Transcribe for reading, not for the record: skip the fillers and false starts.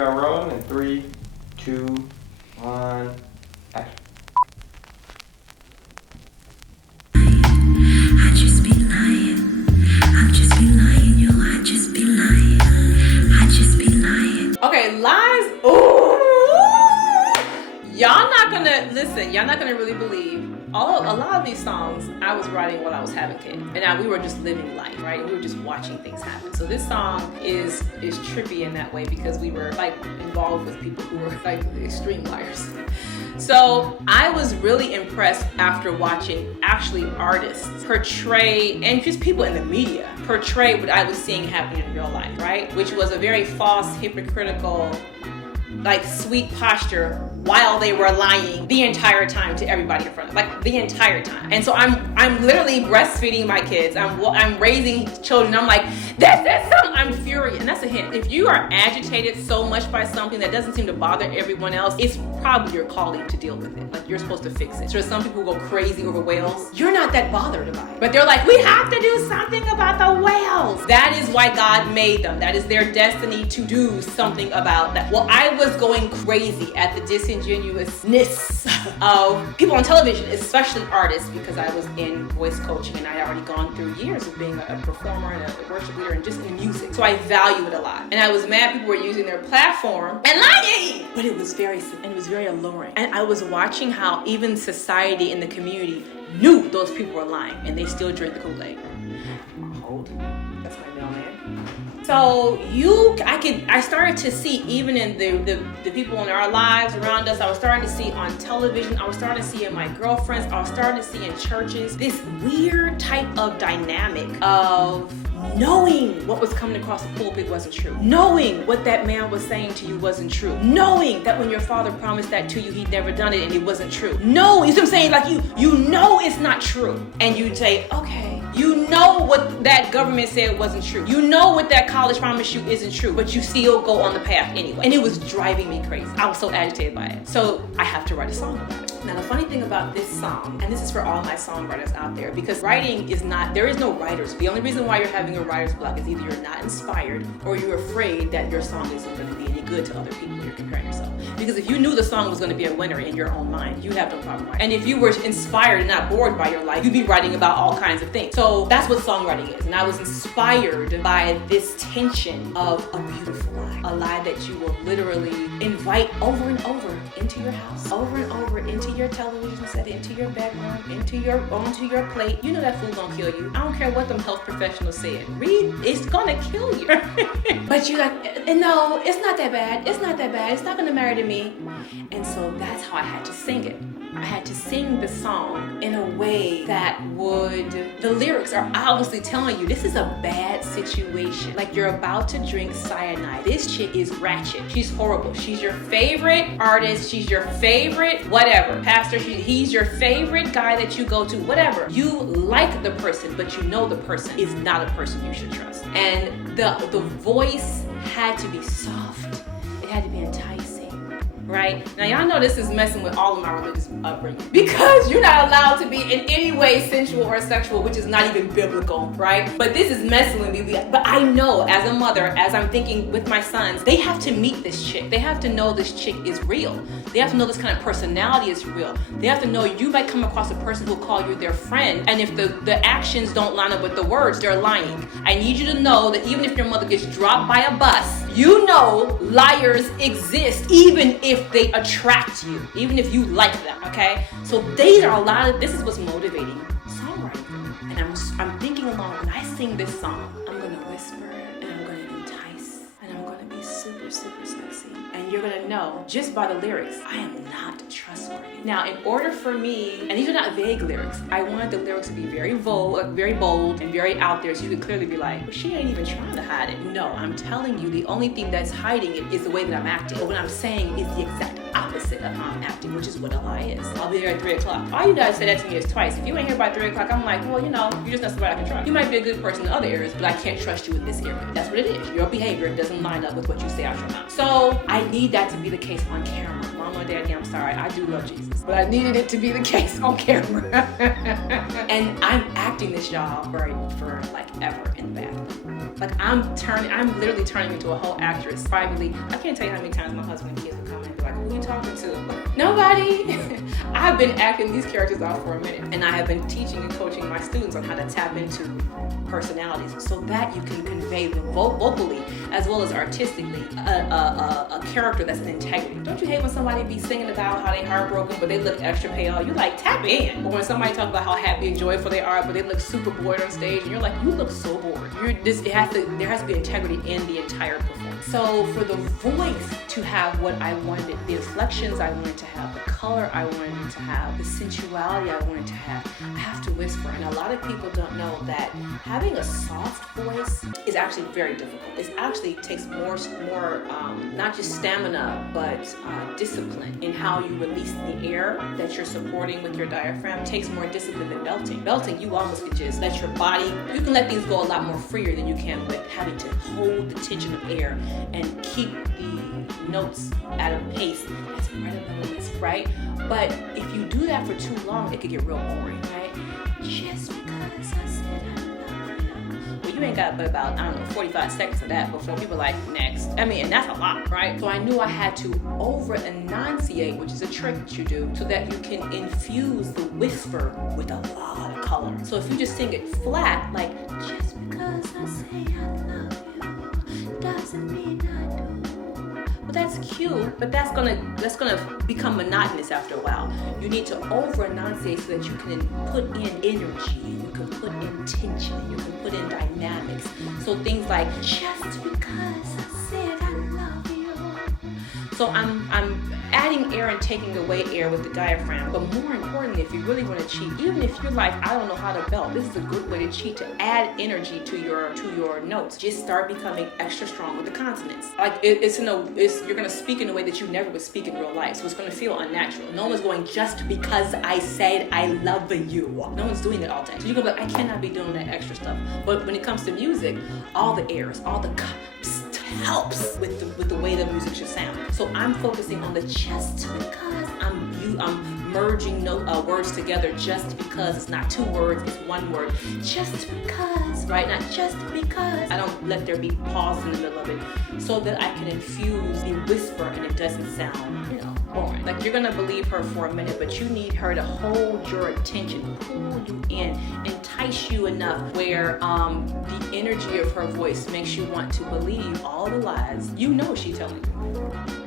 are rolling in 3, 2, 1, action. I just be lying. I just be lying, yo. I just be lying. I just be lying. Okay, lies. Ooh. Y'all not gonna really believe. A lot of these songs I was writing while I was having kids, and we were just living life, right? We were just watching things happen. So this song is trippy in that way because we were like involved with people who were like extreme liars. So I was really impressed after watching actually artists portray, and just people in the media portray what I was seeing happening in real life, right? Which was a very false, hypocritical, like sweet posture while they were lying the entire time to everybody in front of them, like the entire time. And so I'm literally breastfeeding my kids. I'm raising children. I'm like, that's something. I'm furious. And that's a hint. If you are agitated so much by something that doesn't seem to bother everyone else, it's probably your calling to deal with it. Like you're supposed to fix it. So some people go crazy over whales. You're not that bothered about it. But they're like, we have to do something about the whales. That is why God made them. That is their destiny to do something about that. Well, I was going crazy at the disingenuousness of people on television, especially artists, because I was in voice coaching and I had already gone through years of being a performer and a worship leader and just in music. So I value it a lot. And I was mad people were using their platform and lying. But it was very alluring. And I was watching how even society and the community knew those people were lying and they still drink the Kool-Aid. Hold. That's my mailman. So I started to see even in the people in our lives around us, I was starting to see on television, I was starting to see in my girlfriends, I was starting to see in churches, this weird type of dynamic of knowing what was coming across the pulpit wasn't true. Knowing what that man was saying to you wasn't true. Knowing that when your father promised that to you, he'd never done it and it wasn't true. No, you see what I'm saying? Like you know it's not true. And you say, okay. You know what that government said wasn't true. You know what that college promised you isn't true, but you still go on the path anyway. And it was driving me crazy. I was so agitated by it. So I have to write a song about it. Now the funny thing about this song, and this is for all my songwriters out there, because writing there is no writers. The only reason why you're having a writer's block is either you're not inspired or you're afraid that your song isn't going to be any good to other people you're comparing yourself. Because if you knew the song was going to be a winner in your own mind, you'd have no problem writing. And if you were inspired and not bored by your life, you'd be writing about all kinds of things. So that's what songwriting is. And I was inspired by this tension of a beautiful lie. A lie that you will literally invite over and over into your house, over and over into your television set, into your bedroom, onto your plate. You know that food gonna kill you. I don't care what them health professionals said. Read, it's gonna kill you. But you like, no, it's not that bad. It's not that bad. It's not gonna matter to me. And so that's how I had to sing it. I had to sing the song in a way that the lyrics are obviously telling you this is a bad situation. Like you're about to drink cyanide. This chick is ratchet. She's horrible. She's your favorite artist. She's your favorite whatever. Pastor, he's your favorite guy that you go to, whatever. You like the person, but you know the person is not a person you should trust. And the voice had to be soft. It had to be enticing. Right? Now y'all know this is messing with all of my religious upbringing because you're not allowed to be in any way sensual or sexual, which is not even biblical, right? But this is messing with me. But I know as a mother, as I'm thinking with my sons, they have to meet this chick. They have to know this chick is real. They have to know this kind of personality is real. They have to know you might come across a person who will call you their friend, and if the actions don't line up with the words, they're lying. I need you to know that even if your mother gets dropped by a bus, you know liars exist even if they attract you, even if you like them, okay? So this is what's motivating songwriting. And I'm thinking along, when I sing this song, I'm gonna whisper and I'm gonna entice and I'm gonna be super, super sexy. And you're gonna know just by the lyrics, I am not trustworthy. Now, in order for me, and these are not vague lyrics, I wanted the lyrics to be very bold and very out there so you could clearly be like, well, she ain't even trying to hide it. No, I'm telling you, the only thing that's hiding it is the way that I'm acting. But what I'm saying is the exact opposite. opposite of how I'm acting, which is what a lie is. I'll be there at 3 o'clock. All you guys say that to me is twice. If you ain't here by 3 o'clock, I'm like, well, you know, you're just not somebody I can trust. You might be a good person in other areas, but I can't trust you in this area. That's what it is. Your behavior doesn't line up with what you say out your mouth. So I need that to be the case on camera. Mama, Daddy, I'm sorry. I do love Jesus, but I needed it to be the case on camera. And I'm acting this, y'all, for like ever in the bathroom. Like I'm literally turning into a whole actress privately. I can't tell you how many times my husband and kids would come in and be like, who are you talking to? Nobody. I've been acting these characters out for a minute, and I have been teaching and coaching my students on how to tap into personalities so that you can convey them vocally as well as artistically a character that's an integrity. Don't you hate when somebody be singing about how they heartbroken but they look extra pale? You like, tap in. Or when somebody talk about how happy and joyful they are but they look super bored on stage and you're like, you look so bored. There has to be integrity in the entire performance. So for the voice to have what I wanted, the inflections I wanted to have, the color I wanted to have, the sensuality I wanted to have, I have to whisper. And a lot of people don't know that having a soft voice is actually very difficult. It actually takes more not just stamina, but discipline in how you release the air that you're supporting with your diaphragm. It takes more discipline than belting. Belting, you almost can just let your body, you can let things go a lot more freer than you can with having to hold the tension of air and keep the notes at a pace that's right above the whisper, right? But if you do that for too long, it could get real boring, right? Just because I said I love you. Well, you ain't got but about, 45 seconds of that before people are like, next. And that's a lot, right? So I knew I had to over-enunciate, which is a trick that you do, so that you can infuse the whisper with a lot of color. So if you just sing it flat, like, just because I say I love you, doesn't mean I do. Well, that's cute, but that's gonna become monotonous after a while. You need to over-enunciate so that you can put in energy, you can put in tension, you can put in dynamics. So things like, just because I said I love you. So I'm adding air and taking away air with the diaphragm. But more importantly, if you really want to cheat, even if you're like, I don't know how to belt, this is a good way to cheat, to add energy to your notes. Just start becoming extra strong with the consonants. Like you're gonna speak in a way that you never would speak in real life. So it's gonna feel unnatural. No one's going, just because I said I love you. No one's doing it all day. So you're gonna be like, I cannot be doing that extra stuff. But when it comes to music, all the airs, all the cups helps with the way the music should sound. So I'm focusing on the just because. I'm merging words together just because. It's not two words, it's one word. Just because, right? Not just because. I don't let there be pause in the middle of it so that I can infuse the whisper and it doesn't sound, boring. Like you're gonna believe her for a minute, but you need her to hold your attention, pull you in, entice you enough where the energy of her voice makes you want to believe all the lies she's telling you.